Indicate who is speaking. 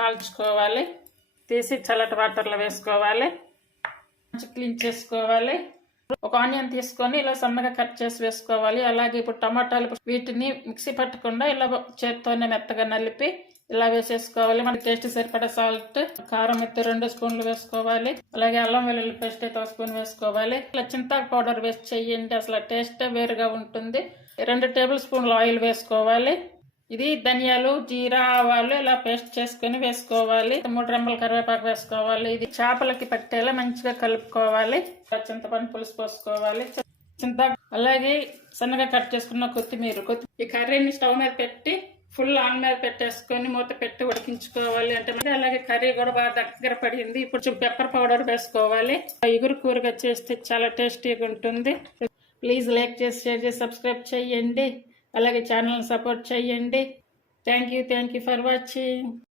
Speaker 1: కాల్చుకోవాలి. తీసి చల్లటి వాటర్లో వేసుకోవాలి. మంచి క్లీన్ చేసుకోవాలి. ఒక ఆనియన్ తీసుకొని ఇలా సన్నగా కట్ చేసి వేసుకోవాలి. అలాగే ఇప్పుడు టమాటాలు వీటిని మిక్సీ పట్టకుండా ఇలా చేత్తోనే మెత్తగా నలిపి ఇలా వేసేసుకోవాలి. మనకి టేస్ట్ సరిపడా సాల్ట్ కారం అయితే రెండు స్పూన్లు వేసుకోవాలి. అలాగే అల్లం వెల్లుల్లి పేస్ట్ అయితే ఒక స్పూన్ వేసుకోవాలి. ఇలా చింతాకు పౌడర్ వేసి చెయ్యండి అసలు టేస్ట్ వేరుగా ఉంటుంది. రెండు టేబుల్ స్పూన్లు ఆయిల్ వేసుకోవాలి. ఇది ధనియాలు జీరా ఆవాలు ఇలా పేస్ట్ చేసుకొని వేసుకోవాలి. మూడు రెమ్మల కరివేపాకు వేసుకోవాలి. ఇది చేపలకి పట్టేలా మంచిగా కలుపుకోవాలి. చింతపండు పులుసు పోసుకోవాలి. చింత అలాగే సన్నగా కట్ చేసుకున్న కొత్తిమీర. కొత్తి ఈ కర్రీని స్టవ్ మీద పెట్టి ఫుల్ ఆన్ మీద పెట్టేసుకొని మూత పెట్టి ఉడికించుకోవాలి. అంటే అలాగే కర్రీ కూడా బాగా దగ్గర పడింది. ఇప్పుడు కొంచెం పెప్పర్ పౌడర్ వేసుకోవాలి. ఇగురు కూరగా చేస్తే చాలా టేస్టీగా ఉంటుంది. ప్లీజ్ లైక్ చేసి షేర్ చేసి సబ్స్క్రైబ్ చేయండి. అలాగే ఛానల్ సపోర్ట్ చేయండి. Thank you thank you for watching.